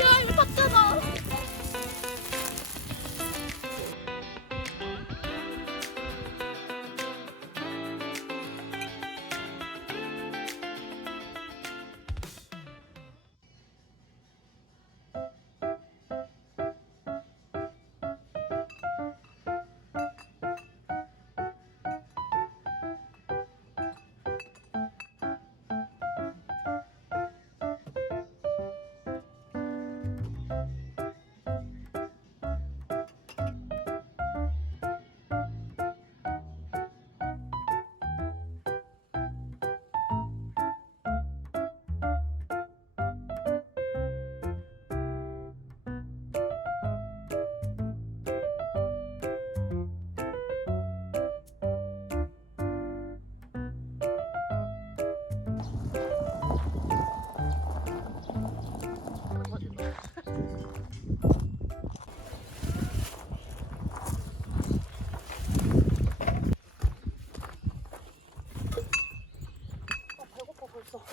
야, 이거 탔잖아.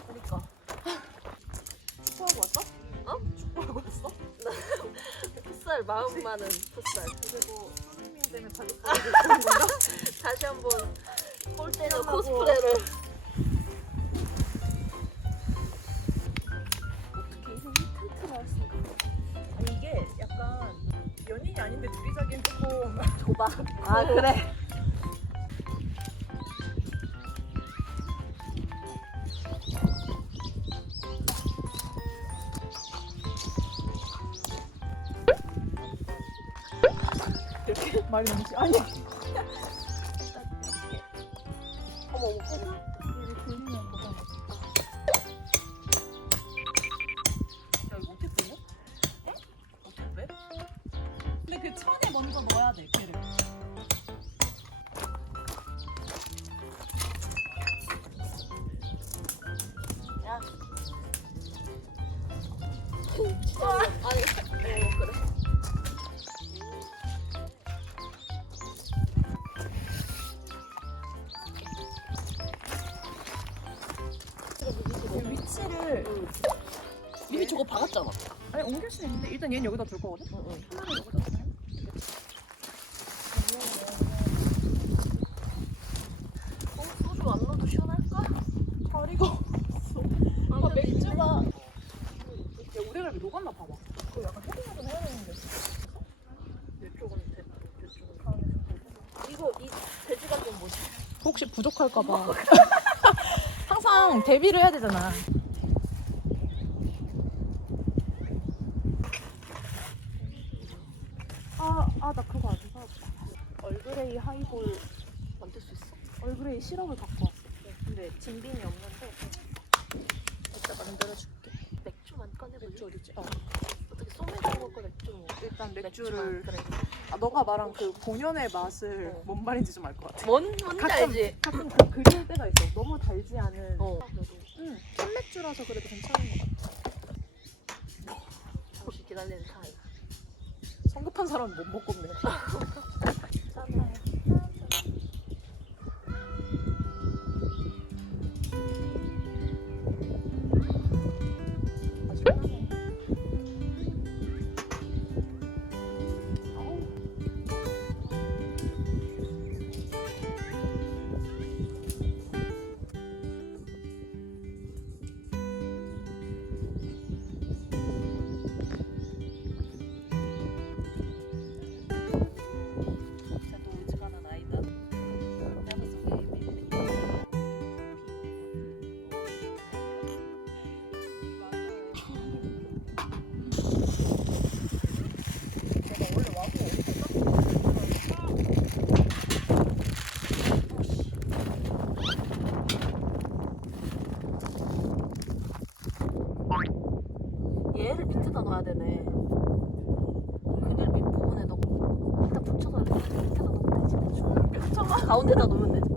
그러니까 축구하고 왔어? 어? 축구하고 왔어? 나 풋살 마음 많은 풋살. 그리고 선생님 때문에 자격증을 줬던 건가? 다시 한번 골대녀 코스프레를. 어떻게 이런 텐트를 할 수가? 아니 이게 약간 연인이 아닌데 둘이 자기엔 조금 좁아. 아 그래. 이렇게 말이 너무 심 아니야. 어머 어머 해서? 이게 돌리면 뭐가? 야 이거 어떻게 빼냐? 에? 어떻게 빼? 근데 그 천에 먼저 넣어야 돼 걔를. 야. 아니 그래. 위치를 이미 저거 박았잖아. 아니 옮길 수 있는데 일단 얘는 여기다 둘 거거든? 응. 하나를 여기다 두면 소주 안 넣어도 시원할까? 다리가 없어. 아 맥주가. 야 우대갈비 녹았나 봐봐. 그거 약간 헤딩을 좀 해야 되는데. 이쪽은 돼. 이쪽은. 이거 이 돼지가 좀 뭐지? 혹시 부족할까 봐. 항상 대비를 해야 되잖아. 나 그거 아직 사왔다. 얼그레이 하이볼 만들 수 있어? 얼그레이 시럽을 갖고 왔어. 근데 진빈이 없는데 이따 만들어줄게. 맥주만 꺼내볼래? 맥주 어딨지? 어떻게 소맥을 먹고 맥주 먹어? 일단 맥주만, 맥주를 그래. 너가 말한 그 본연의 맛을 뭔 말인지 좀 알 것 같아. 뭔지 알지? 가끔 그리울 때가 있어. 너무 달지 않은. 나도 캔맥주라서 그래도 괜찮은 것 같아. 잠시 기다리는 타임. 성급한 사람은 못 먹겠네. 짠해. 얘를 밑에다 놔야 되네. 그릴 밑부분에 넣고 일단 붙여서 이렇게 밑에다 놓으면 되지. 붙여봐. 가운데다 놓으면 되지.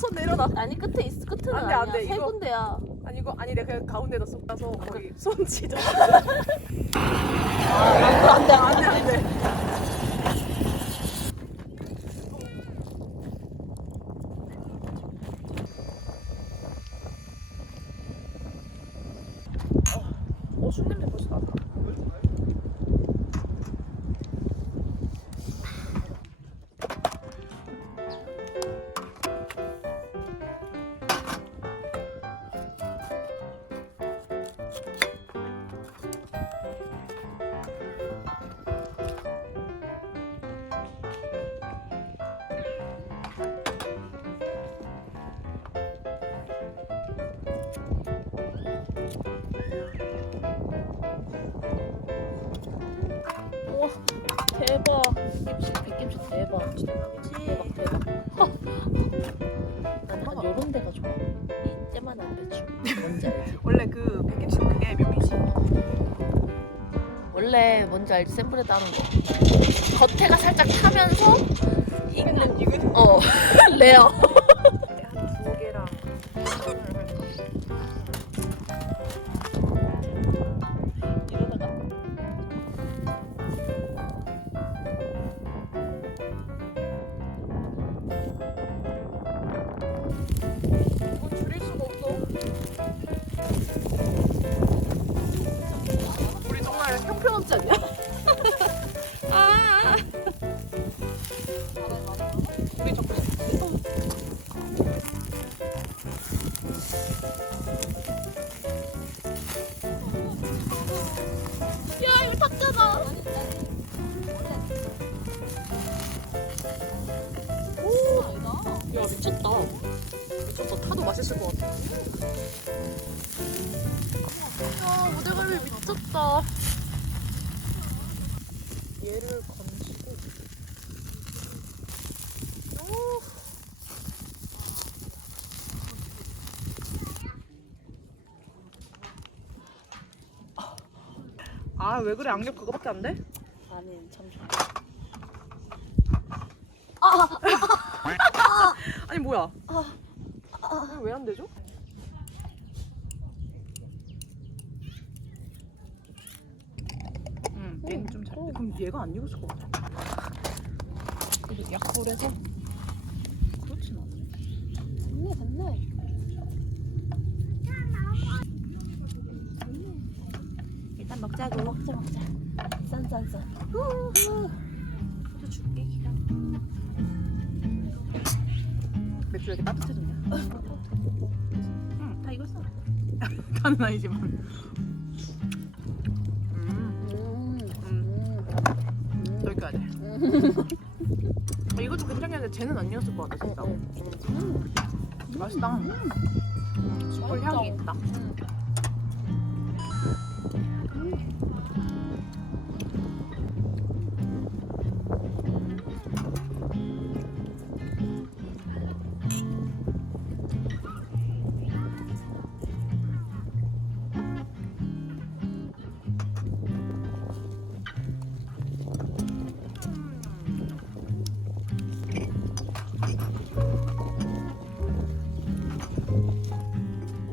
손 내려놔. 아니 끝에 있어. 끝은 안 돼, 아니야. 안 돼, 세 이거. 군데야. 아니 이거 아니 내가 그냥 가운데다 쏙 따서 거기 손 지져. 아, 안 돼. 안돼 안돼. 대박. 백김치 대박. 대박 대박. 나는 한 요런 데가 좋아. 이 때만한 배추. 뭔지 알지? 원래 그 백김치는 그게 묘미지. 원래 뭔지 알지? 센 불에 따는 거. 겉에가 살짝 타면서 익은. 레어. 한 2개랑 이러다가 이건 줄일 수가 없어. 우리 정말 형편없지 않냐? 아. 우리 정말 야 이거 탔잖아. 오. 야 미쳤다. 미쳤다. 타도 맛있을 것 같아. 야 오대갈비 미쳤다. 얘를 건지고. 오. 아 왜 그래 악력 그거밖에 안 돼? 아니 참 좋아. 아니 뭐야? 왜 안 되죠? 얘는 좀 잘. 그럼 얘가 안 익었을 것 같아. 그래도 약불에서 그렇진 않네. 됐네 됐네. 일단 먹자고. 먹자. 짠. 또 줄게 기다려. 맥주 이렇게 따뜻해졌냐? 응, 다 익었어. 다는 아니지만. 여기까지. 이거 좀 괜찮긴 한데 쟤는 안 익었을 것 같아 진짜. 맛있다. 숯불 향이 있다.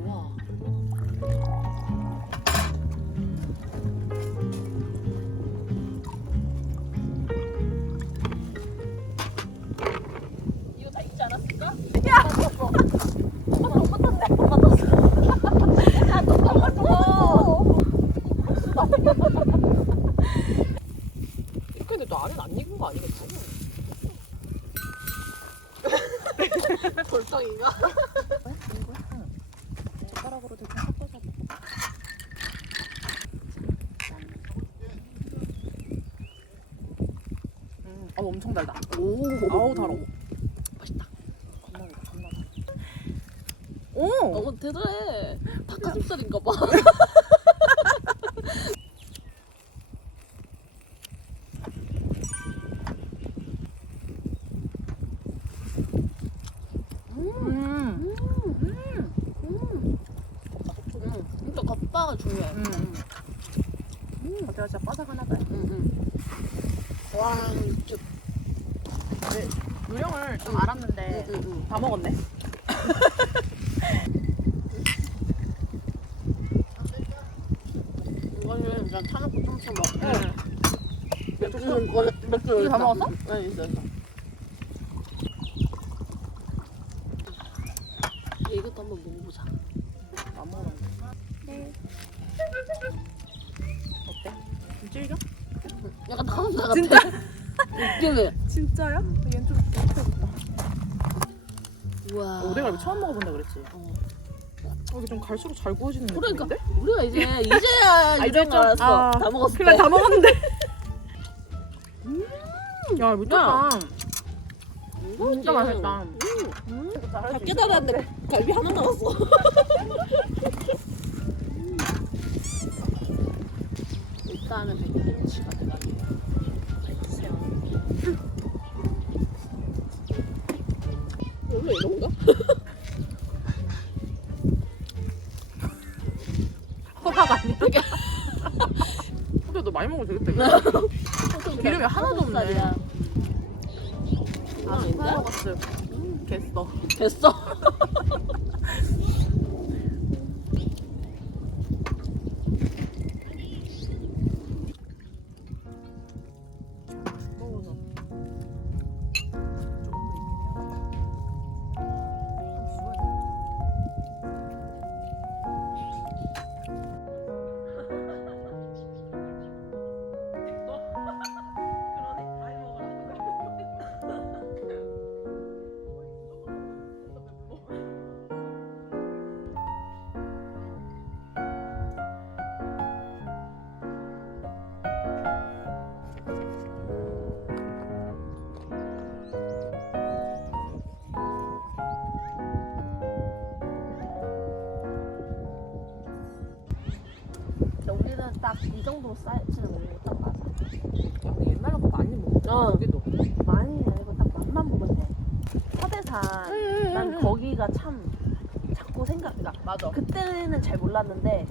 우와. 이거 다 익지 않았을까? 야! 엄마 탔네. 엄마 탔어. 야, 또 이렇게 해도 너 안에 안 익은 거 아니겠지? 돌덩이가? 젓가락으로 대충 섞어서 먹어. 엄청 달다. 오, 아우 달아. 맛있다. 겁나다. 어, 대단해. 닭가슴살인가 봐. 진짜 겉바가 중요해. 겉에가 진짜 바삭하나 봐요. 와, 육즙. 요령을 좀 알았는데 다 먹었네. 이거는 그냥 타놓고 좀 먹어. 맥주 이거 다 먹었어? 네, 있어. 이것도 한번 먹어보자. 안 먹었는데. 어때? 좀 질겨? 약간 타운다 같아. 진짜? 느낌이. 진짜야? 얘는 좀 못해겠다. 우와. 오대갈비 처음 먹어본다 그랬지? 이게 좀 갈수록 잘 구워지는 그러니까 느낌인데? 우리가 이제야 이제 이런 거 좀- 알았어. 다 먹었을 때. 그래 다 먹었는데. 야 미쳤다. 진짜 맛있다. 다 깨달았는데 갈비 하나 남았어. 일단은 백김치가 대박이에요. 주세요. 허각 아니야? 근데 너 많이 먹어도 되겠다 이거. 기름이 하나도 없네. 쌀이야. 아 진짜? 먹었어. 됐어. 됐어. 먹어서. 우리는 딱 이 정도 사이즈는 먹는 거딱 맞아. 근데 옛날에 거 많이 먹어. 여기도. 많이 아니고 딱 맛만 보면 돼. 서대산 난 거기가 참 자꾸 그러니까 맞아. 그때는 잘 몰랐는데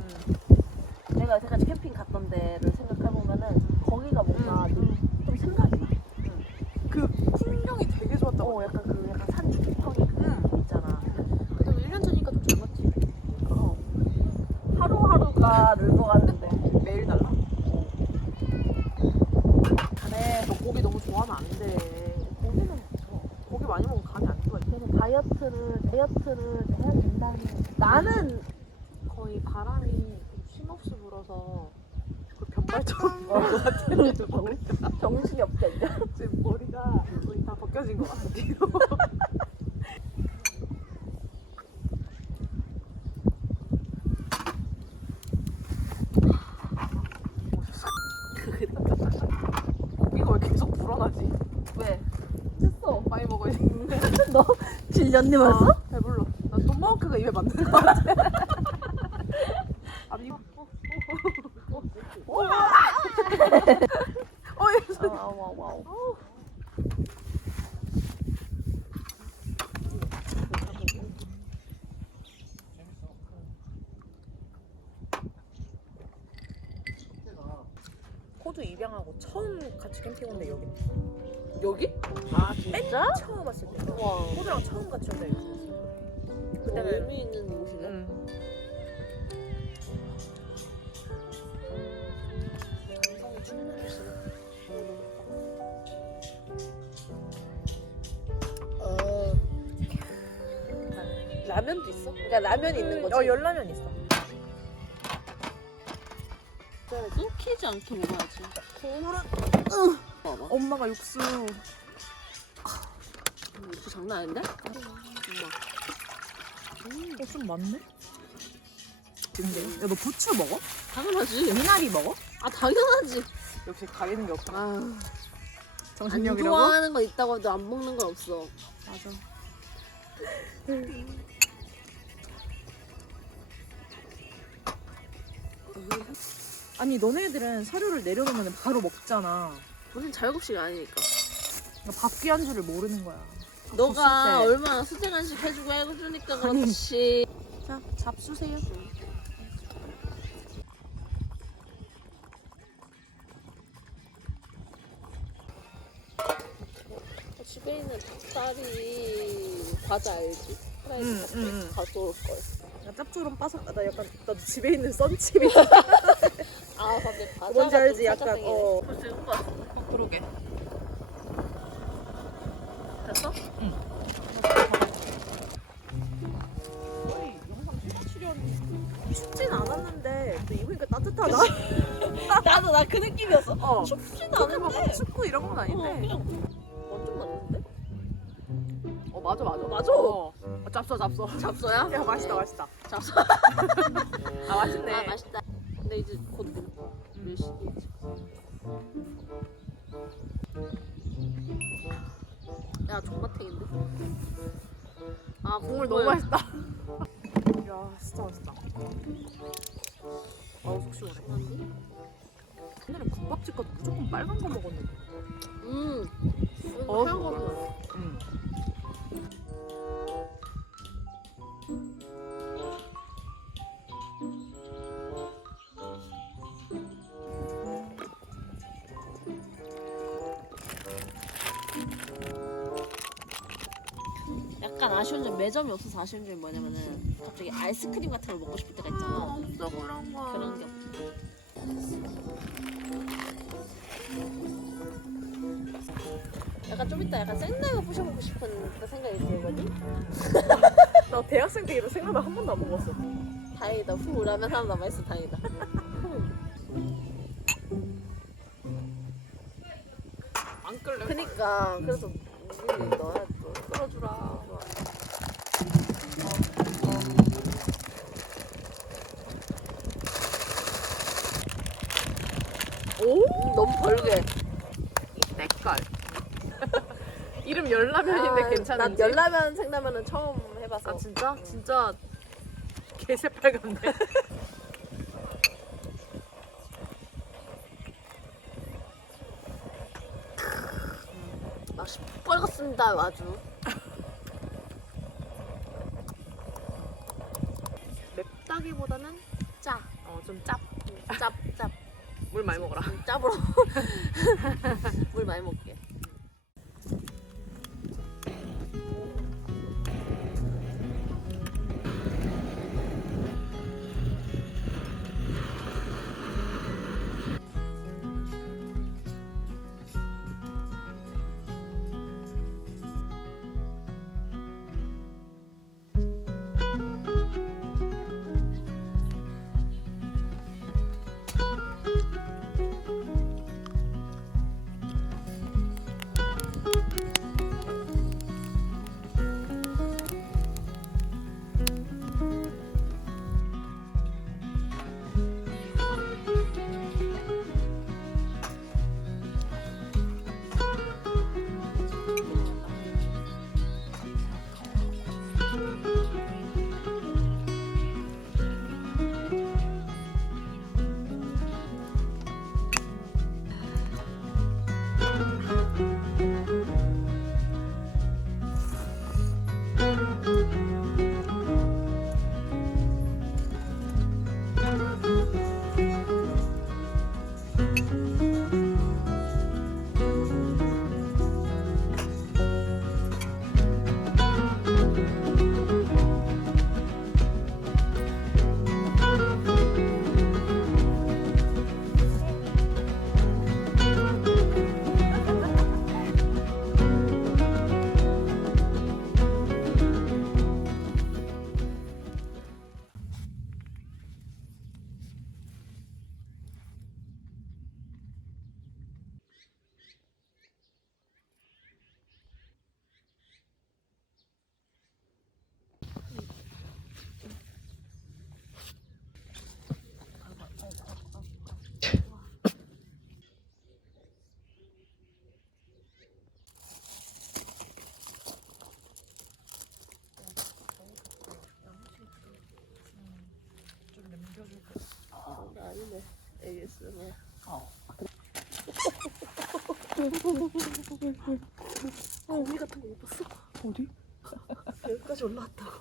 내가 여태까지 캠핑 갔던 데를 생각해보면은 거기가 뭔가 좀 생각이 나. 그 풍경이 되게 좋았다고. 약간 약간 산 죽턱이 그 있잖아. 그래도 1년 전이니까 좀 젊었지. 하루하루가 늙어가는데 매일 달라. 그래, 너 고기 너무 좋아하면 안 돼. 고기는 고기 많이 먹으면 간이 안 좋아. 그래서 다이어트를 해야 된다는 나는 거의 바람이 좀 쉼없이 불어서 그 변발처럼 부는 것 같아. 정신이 없지 않냐? 지금 머리가 거의 다 벗겨진 것 같아, 뒤로. 고기가 왜 계속 불어나지? 왜? 됐어. 많이 먹어야지. 너 질렸님었어? 배불러. 나 돈마호크가 입에 맞는 것 같아. 아니, 와우. 호주 입양하고 처음 같이 캠핑 온데 여기. 여기? 아 진짜? 처음 왔을 때. 와. 호주랑 처음 같이 온다 여기. 그때는 의미 있는 곳이네. 응. 감성이 충분했어. 라면도 있어? 그러니까 라면이 있는 거지. 열라면 있어. 끊기지 않게 먹어야지. 국물은 봐봐. 엄마가 육수. 육수 장난 아닌데? 좀 많네. 근데 야 너 부추 먹어? 당연하지. 미나리 먹어? 아 당연하지. 역시 가리는 게 없구나. 안 정신력이라고? 좋아하는 거 있다고 해도 안 먹는 건 없어. 맞아. 아니 너네들은 사료를 내려놓으면 바로 먹잖아. 우린 자율급식이 아니니까. 그러니까 밥 귀한 줄을 모르는 거야. 너가 줬을 때. 얼마나 수제간식 해주고 해주니까 그렇지. 자, 잡수세요. 집에 있는 닭다리 과자 알지? 프라이드 응, 닭 응, 응. 가져올 걸. 야, 짭조름 바삭. 나 약간 나도 집에 있는 썬칩이. 아 근데 과자가 뭔지 알지? 좀 약간 살짝 벌써 이거 봤어. 그러게. 됐어? 거의 영상 실험 출연 춥진 않았는데 또 입으니까 따뜻하다. 나도 나 그 느낌이었어. 어. 춥진 그렇게 막 않은데. 춥고 이런 건 아닌데. 그냥 완전 많은데? 맞아. 맞아. 잡숴. 잡숴야? 야 맛있다 맛있다. 잡숴. 아 맛있네. 아 맛있다. 근데 이제 곧 몇 시지? 야 존맛탱인데? 아 국물 너무 맛있다. 야 진짜 맛있다. 아우 속 시원해. 오늘은 국밥집 가도 무조건 빨간 거 먹었는데. 음. 어? 하얀 거는 응. 아쉬운 점 매점이 없어서 아쉬운 점이 뭐냐면은 갑자기 아이스크림 같은 걸 먹고 싶을 때가 있잖아. 없어 그런 거. 그런 게 없어. 약간 좀 이따 약간 생라면 부셔먹고 싶은 생각이 들거든. 나 대학생 때 이런 생라면 한 번도 안 먹었어. 다행이다. 후 라면 하나 남아있어. 다행이다. 안 끓래. 그니까 그래서 물 넣어야 또 끓여주라. 오, 너무 벌게. 색깔. 이름 열라면인데 괜찮은지. 난 열라면 생라면은 처음 해봐서. 아 진짜? 진짜 개새빨간데. 맛이 뻘겋습니다. 아주. 맵다기보다는 짜. 좀 짭. 짭. 물 많이 먹어라. 짭으로. 물 많이 먹게. 아니네. ASMR. 거미 같은 거 못 봤어? 어디? 여기까지 올라왔다고.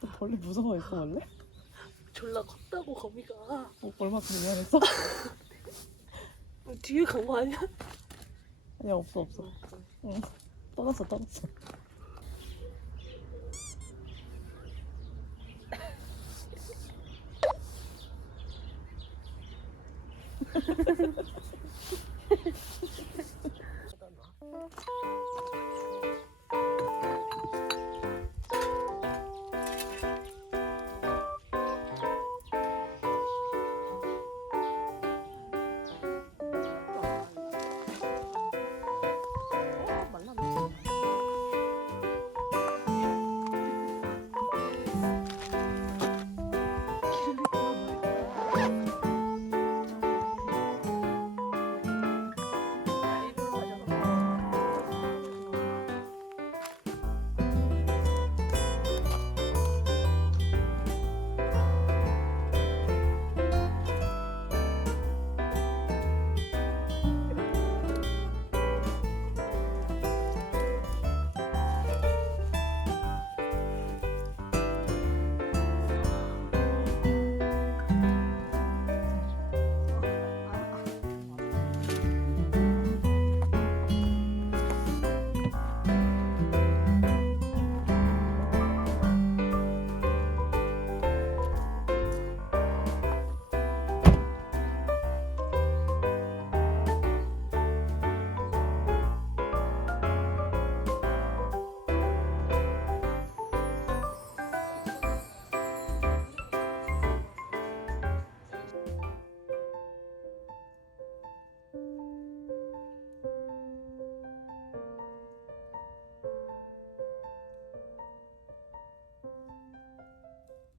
너 벌레 무서워했어 원래? 졸라 컸다고 거미가. 얼마큼 미안했어? 뒤에 간 거 아니야? 아니야 없어. 응. 떠났어.